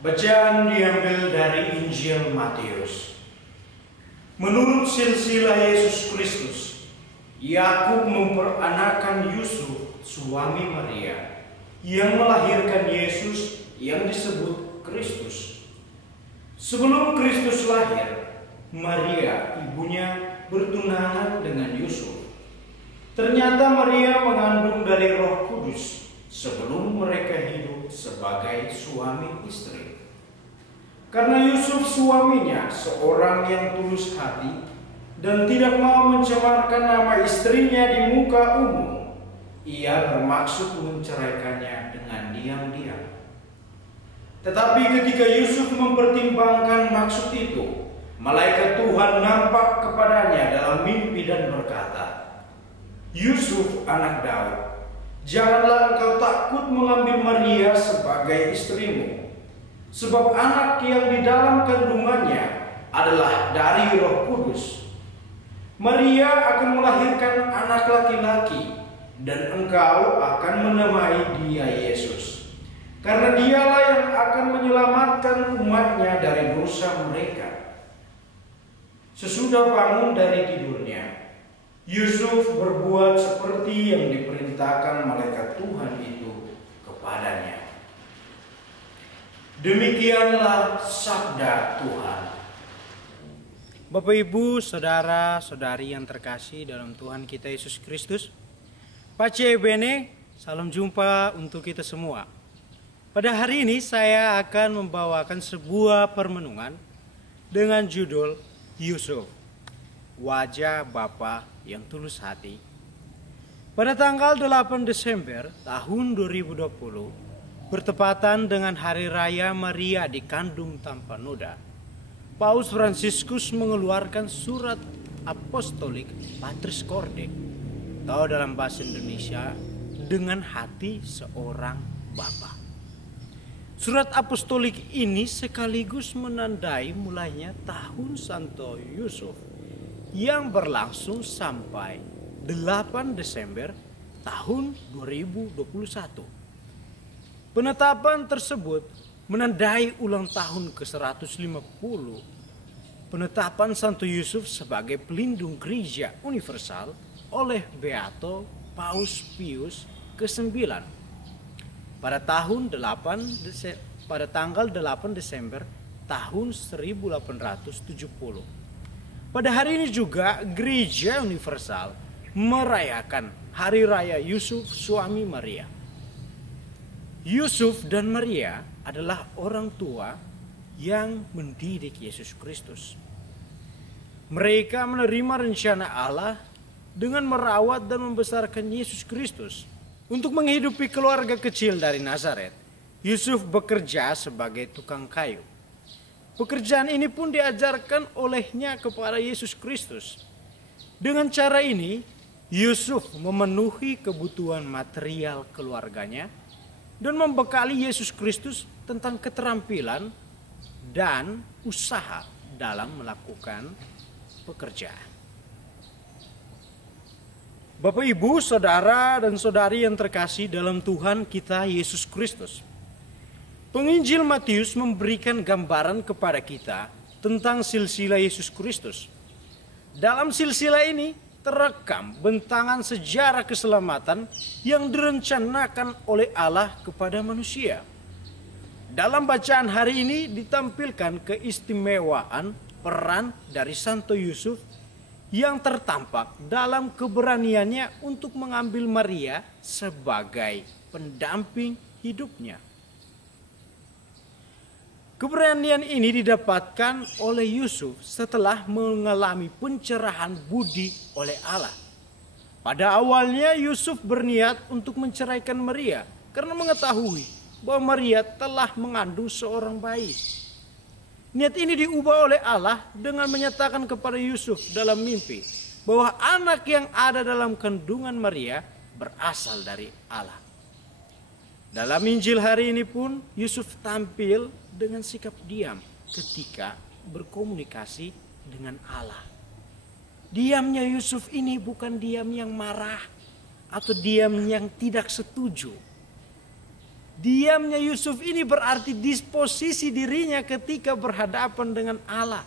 Bacaan diambil dari Injil Matius. Menurut silsilah Yesus Kristus, Yakub memperanakan Yusuf, suami Maria, yang melahirkan Yesus yang disebut Kristus. Sebelum Kristus lahir, Maria, ibunya, bertunangan dengan Yusuf. Ternyata Maria mengandung dari Roh Kudus sebelum mereka hidup sebagai suami istri. Karena Yusuf suaminya seorang yang tulus hati dan tidak mau mencemarkan nama istrinya di muka umum, ia bermaksud menceraikannya dengan diam-diam. Tetapi ketika Yusuf mempertimbangkan maksud itu, malaikat Tuhan nampak kepadanya dalam mimpi dan berkata, "Yusuf, anak Daud, janganlah engkau takut mengambil Maria sebagai istrimu, sebab anak yang di dalam kandungannya adalah dari Roh Kudus. Maria akan melahirkan anak laki-laki, dan engkau akan menamai dia Yesus, karena dialah yang akan menyelamatkan umatnya dari dosa mereka." Sesudah bangun dari tidurnya, Yusuf berbuat seperti yang diperintahkan malaikat Tuhan itu kepadanya. Demikianlah sabda Tuhan. Bapak, Ibu, Saudara-saudari yang terkasih dalam Tuhan kita Yesus Kristus, Pace Bene, salam jumpa untuk kita semua. Pada hari ini saya akan membawakan sebuah permenungan dengan judul Yusuf, wajah Bapa yang tulus hati. Pada tanggal 8 Desember tahun 2020, bertepatan dengan Hari Raya Maria dikandung tanpa noda, Paus Fransiskus mengeluarkan surat apostolik Patris Corde, atau dalam bahasa Indonesia, dengan hati seorang bapa. Surat apostolik ini sekaligus menandai mulainya tahun Santo Yusuf yang berlangsung sampai 8 Desember tahun 2021. Penetapan tersebut menandai ulang tahun ke-150 penetapan Santo Yusuf sebagai pelindung gereja universal oleh Beato Paus Pius ke-9 pada tanggal 8 Desember tahun 1870. Pada hari ini juga gereja universal merayakan Hari Raya Yusuf suami Maria. Yusuf dan Maria adalah orang tua yang mendidik Yesus Kristus. Mereka menerima rencana Allah dengan merawat dan membesarkan Yesus Kristus. Untuk menghidupi keluarga kecil dari Nazaret, Yusuf bekerja sebagai tukang kayu. Pekerjaan ini pun diajarkan olehnya kepada Yesus Kristus. Dengan cara ini, Yusuf memenuhi kebutuhan material keluarganya dan membekali Yesus Kristus tentang keterampilan dan usaha dalam melakukan pekerjaan. Bapak, Ibu, Saudara dan Saudari yang terkasih dalam Tuhan kita Yesus Kristus, Penginjil Matius memberikan gambaran kepada kita tentang silsilah Yesus Kristus. Dalam silsilah ini terekam bentangan sejarah keselamatan yang direncanakan oleh Allah kepada manusia. Dalam bacaan hari ini ditampilkan keistimewaan peran dari Santo Yusuf yang tertampak dalam keberaniannya untuk mengambil Maria sebagai pendamping hidupnya. Keberanian ini didapatkan oleh Yusuf setelah mengalami pencerahan budi oleh Allah. Pada awalnya Yusuf berniat untuk menceraikan Maria karena mengetahui bahwa Maria telah mengandung seorang bayi. Niat ini diubah oleh Allah dengan menyatakan kepada Yusuf dalam mimpi bahwa anak yang ada dalam kandungan Maria berasal dari Allah. Dalam Injil hari ini pun Yusuf tampil dengan sikap diam ketika berkomunikasi dengan Allah. Diamnya Yusuf ini bukan diam yang marah atau diam yang tidak setuju. Diamnya Yusuf ini berarti disposisi dirinya ketika berhadapan dengan Allah.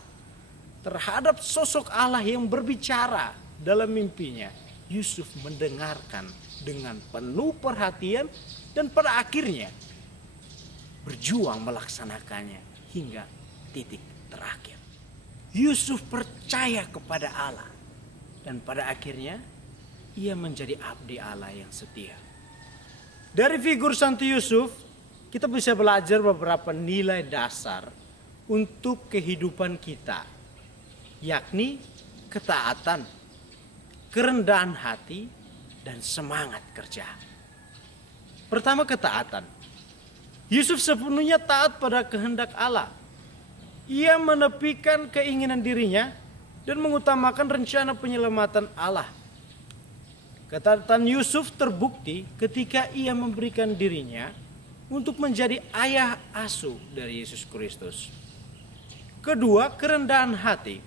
Terhadap sosok Allah yang berbicara dalam mimpinya, Yusuf mendengarkan dengan penuh perhatian dan pada akhirnya berjuang melaksanakannya hingga titik terakhir. Yusuf percaya kepada Allah dan pada akhirnya ia menjadi abdi Allah yang setia. Dari figur Santo Yusuf, kita bisa belajar beberapa nilai dasar untuk kehidupan kita, yakni ketaatan, kerendahan hati, dan semangat kerja. Pertama, ketaatan. Yusuf sepenuhnya taat pada kehendak Allah. Ia menepikan keinginan dirinya dan mengutamakan rencana penyelamatan Allah. Ketaatan Yusuf terbukti ketika ia memberikan dirinya untuk menjadi ayah asuh dari Yesus Kristus. Kedua, kerendahan hati.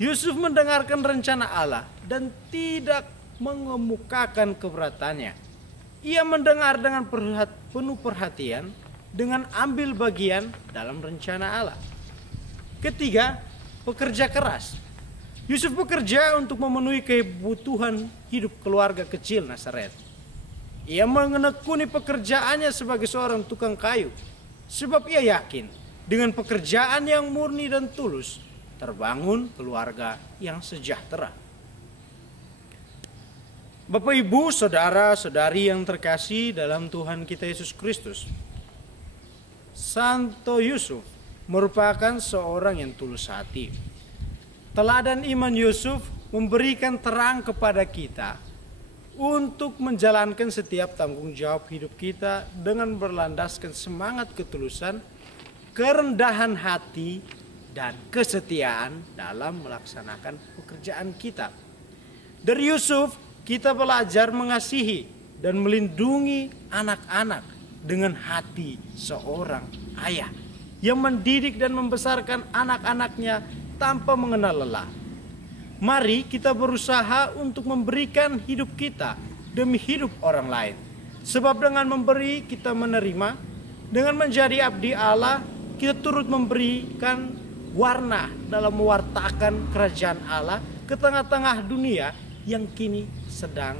Yusuf mendengarkan rencana Allah dan tidak mengemukakan keberatannya. Ia mendengar dengan penuh perhatian dengan ambil bagian dalam rencana Allah. Ketiga, pekerja keras. Yusuf bekerja untuk memenuhi kebutuhan hidup keluarga kecil Nazaret. Ia menekuni pekerjaannya sebagai seorang tukang kayu, sebab ia yakin dengan pekerjaan yang murni dan tulus terbangun keluarga yang sejahtera. Bapak, Ibu, saudara-saudari yang terkasih dalam Tuhan kita Yesus Kristus, Santo Yusuf merupakan seorang yang tulus hati. Teladan iman Yusuf memberikan terang kepada kita untuk menjalankan setiap tanggung jawab hidup kita dengan berlandaskan semangat ketulusan, kerendahan hati, dan kesetiaan dalam melaksanakan pekerjaan kita. Dari Yusuf kita belajar mengasihi dan melindungi anak-anak dengan hati seorang ayah yang mendidik dan membesarkan anak-anaknya tanpa mengenal lelah. Mari kita berusaha untuk memberikan hidup kita demi hidup orang lain. Sebab dengan memberi kita menerima, dengan menjadi abdi Allah kita turut memberikan warna dalam mewartakan kerajaan Allah ke tengah-tengah dunia yang kini sedang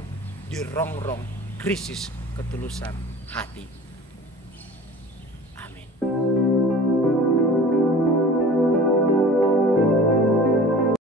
dirongrong krisis ketulusan hati.